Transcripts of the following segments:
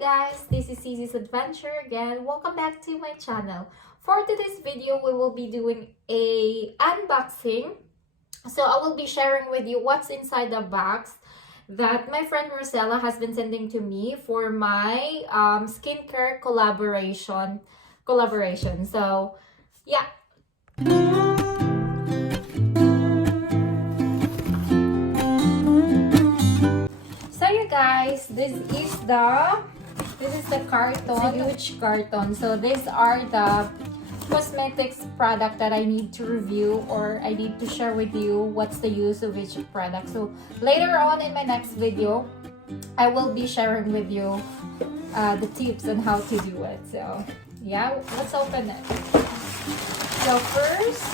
guys, this is Cece's Adventure again. Welcome back to my channel. For today's video, we will be doing a unboxing. So I will be sharing with you what's inside the box that my friend Rosella has been sending to me for my skincare collaboration. So yeah. Guys, this is the carton. It's a huge carton. So these are the cosmetics product that I need to review, or I need to share with you what's the use of each product. So later on in my next video, I will be sharing with you the tips on how to do it. So yeah, let's open it. So first,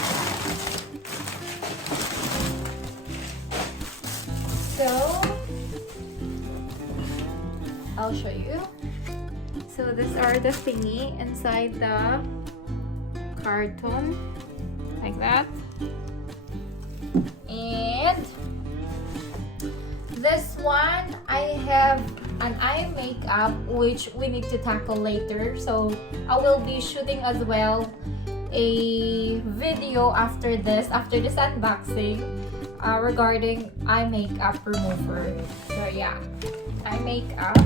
I'll show you. So these are the thingy inside the carton, like that. And this one, I have an eye makeup which we need to tackle later. So I will be shooting as well a video after this unboxing regarding eye makeup remover. So yeah, eye makeup.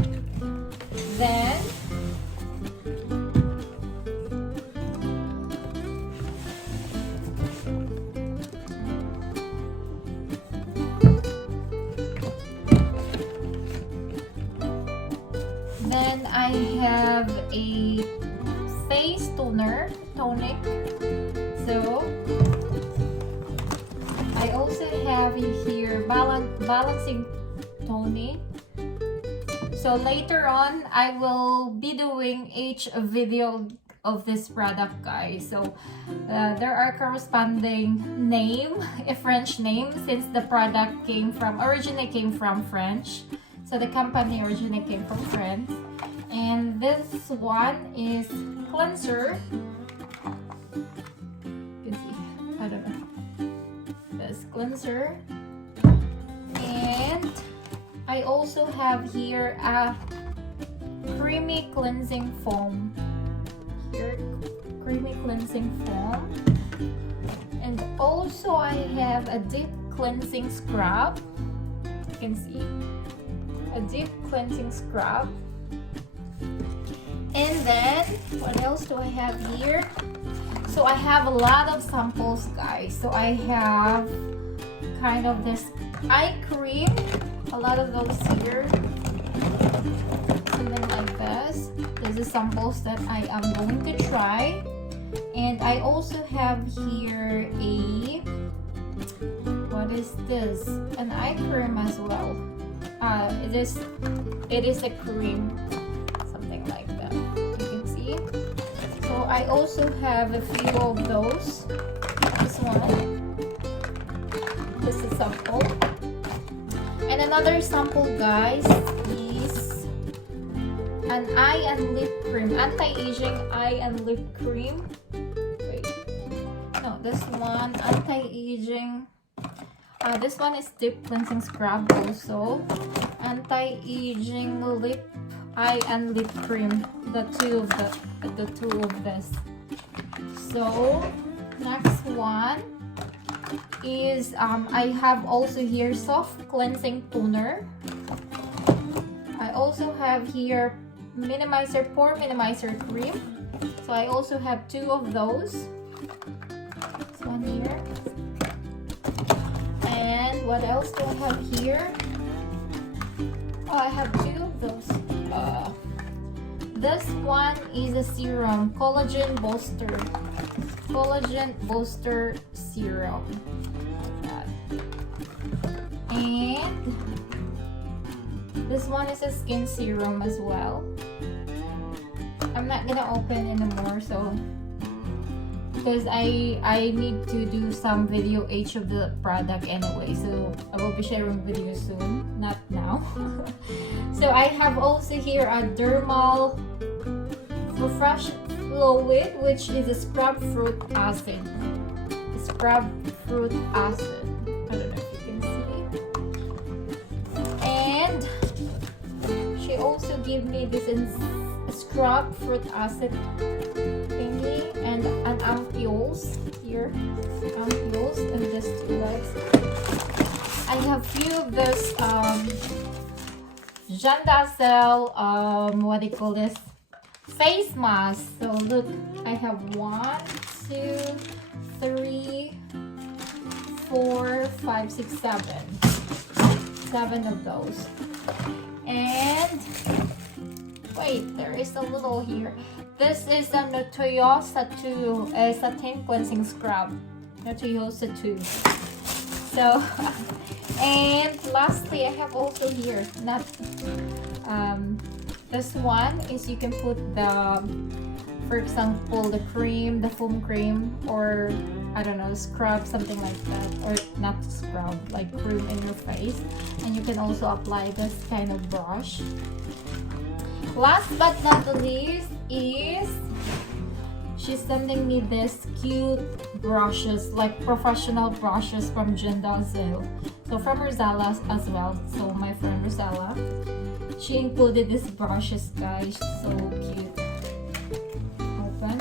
Then I have a face tonic. So I also have here balancing tonic. So later on, I will be doing each video of this product, guys. So there are corresponding name, a French name, since the product originally came from French. So the company originally came from France. And this one is cleanser. You can see, I don't know. This cleanser. And I also have here a creamy cleansing foam. Creamy cleansing foam. And also I have a deep cleansing scrub. You can see a deep cleansing scrub. And then what else do I have here? So I have a lot of samples, guys. So I have kind of this eye cream. A lot of those here, something like this. This is samples that I am going to try. And I also have here what is this? An eye cream as well. It is a cream, something like that. You can see. So I also have a few of those. This one. This is sample. And another sample, guys, is an eye and lip cream, anti-aging eye and lip cream. Wait, no, this one, anti-aging. This one is deep cleansing scrub also. Anti-aging eye and lip cream. The two of this. So next one is I have also here soft cleansing toner. I also have here pore minimizer cream. So I also have two of those. This one here. And what else do I have here? Oh, I have two of those. This one is a serum, collagen booster serum. And this one is a skin serum as well. I'm not gonna open anymore, so because I need to do some video each of the product anyway, so I will be sharing with you soon, not now. So I have also here a dermal refresh fluid, which is a scrub fruit acid. I don't know if you can see. And she also give me this scrub fruit acid thingy and an ampules here. Ampules and just 2 legs. I have few of this Jean Dassel, what do you call this? Face mask. So look, I have 1, 2, 3, 4, 5, 6, 7. 7 of those. And wait, there is a little here. This is a Nutriosa 2 satin cleansing scrub. Nutriosa 2. So, and lastly, I have also here, not this one is you can put the, for example, the cream, the foam cream, or I don't know, scrub, something like that, or not scrub, like cream in your face. And you can also apply this kind of brush. Last but not the least is she's sending me this cute brushes, like professional brushes from Jean Dassel. So from Rosella as well. So my friend Rosella, she included these brushes, guys. So cute. Open,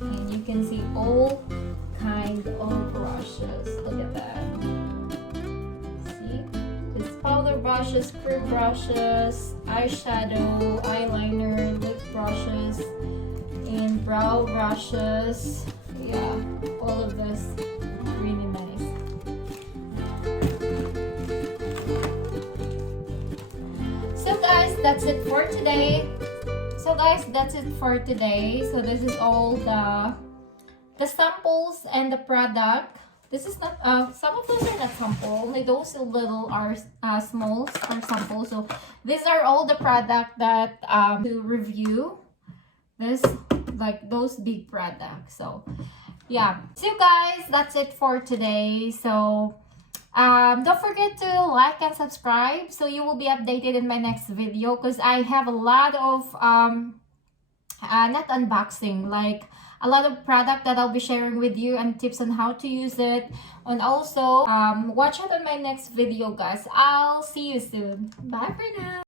and you can see all kind of brushes. Look at that. See, it's powder brushes, cream brushes, eyeshadow, eyeliner, lip brushes, and brow brushes. Yeah, all of this really nice. So guys, that's it for today. So this is all the samples and the product. This is not some of those are not sample, only those little are small are sample. So these are all the product that to review. This, like those big products. So yeah, so guys, that's it for today. So don't forget to like and subscribe so you will be updated in my next video, because I have a lot of not unboxing, like a lot of product that I'll be sharing with you and tips on how to use it. And also watch out on my next video, guys. I'll see you soon. Bye for now.